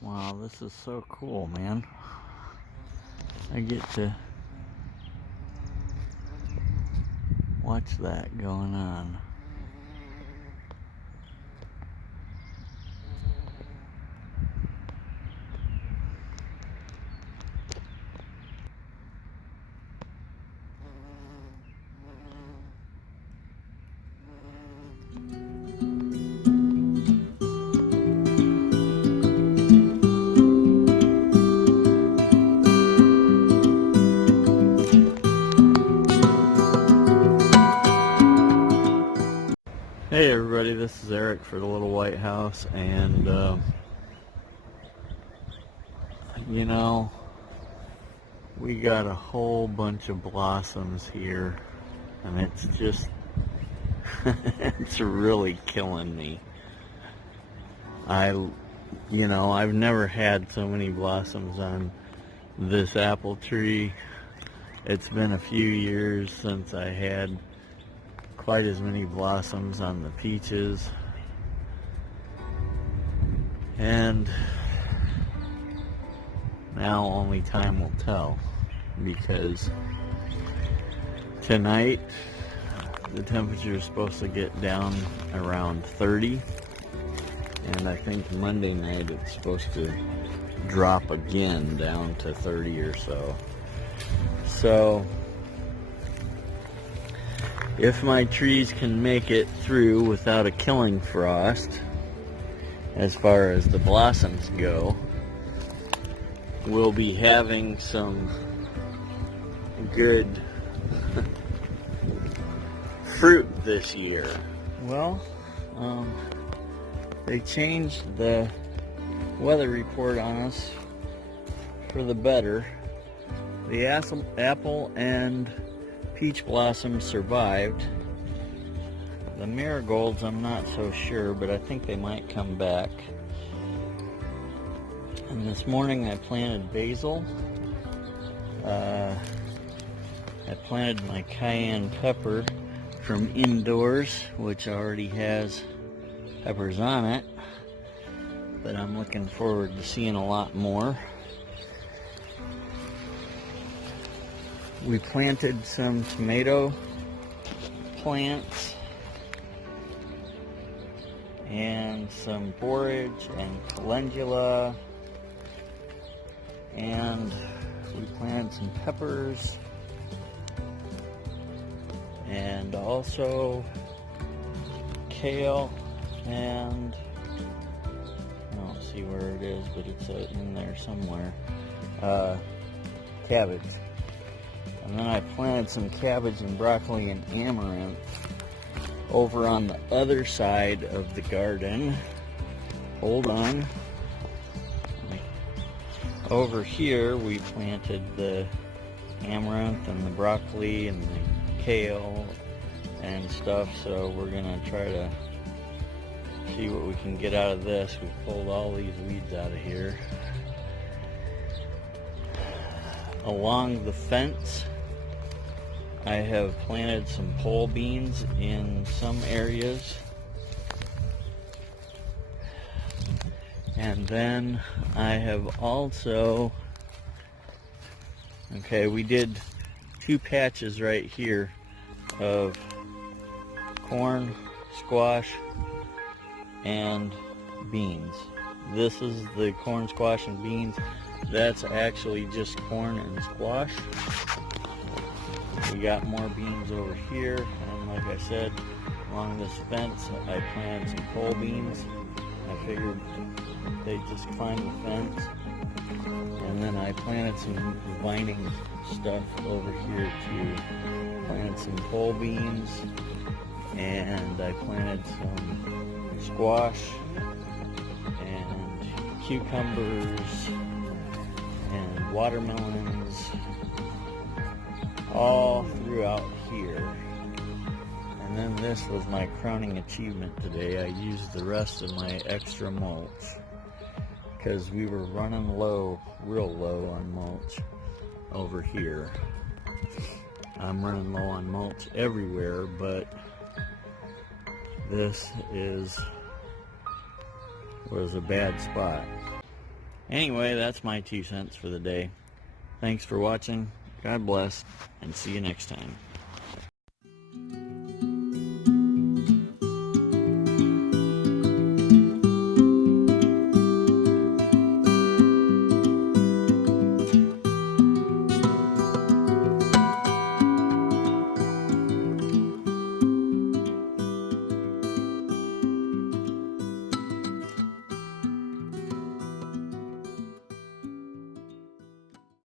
Wow, this is so cool, man. I get to watch that going on. Hey everybody, this is Eric for the Little Whitehouse, and we got a whole bunch of blossoms here, and it's just it's really killing me. I've never had so many blossoms on this apple tree. It's been a few years since I had quite as many blossoms on the peaches, and now only time will tell, because tonight the temperature is supposed to get down around 30, and I think Monday night it's supposed to drop again down to 30 or so. So if my trees can make it through without a killing frost, as far as the blossoms go, we'll be having some good fruit this year. Well, they changed the weather report on us for the better. The apple and peach blossoms survived. The marigolds, I'm not so sure, but I think they might come back. And this morning I planted basil. I planted my cayenne pepper from indoors, which already has peppers on it, but I'm looking forward to seeing a lot more. We planted some tomato plants and some borage and calendula, and we planted some peppers, and also kale, and I don't see where it is, but it's in there somewhere, cabbage. And then I planted some cabbage and broccoli and amaranth over on the other side of the garden. Hold on. Over here we planted the amaranth and the broccoli and the kale and stuff, so we're gonna try to see what we can get out of this. We pulled all these weeds out of here. Along the fence, I have planted some pole beans in some areas, and then I have also, we did 2 patches right here of corn, squash, and beans. This is the corn, squash, and beans. That's actually just corn and squash. We got more beans over here, and like I said, along this fence I planted some pole beans. I figured they'd just climb the fence. And then I planted some vining stuff over here too. Planted some pole beans, and I planted some squash and cucumbers and watermelons all throughout here. And then this was my crowning achievement today. I used the rest of my extra mulch because we were running low, real low on mulch over here. I'm running low on mulch everywhere, but this was a bad spot. Anyway, that's my 2 cents for the day. Thanks for watching. God bless, and see you next time.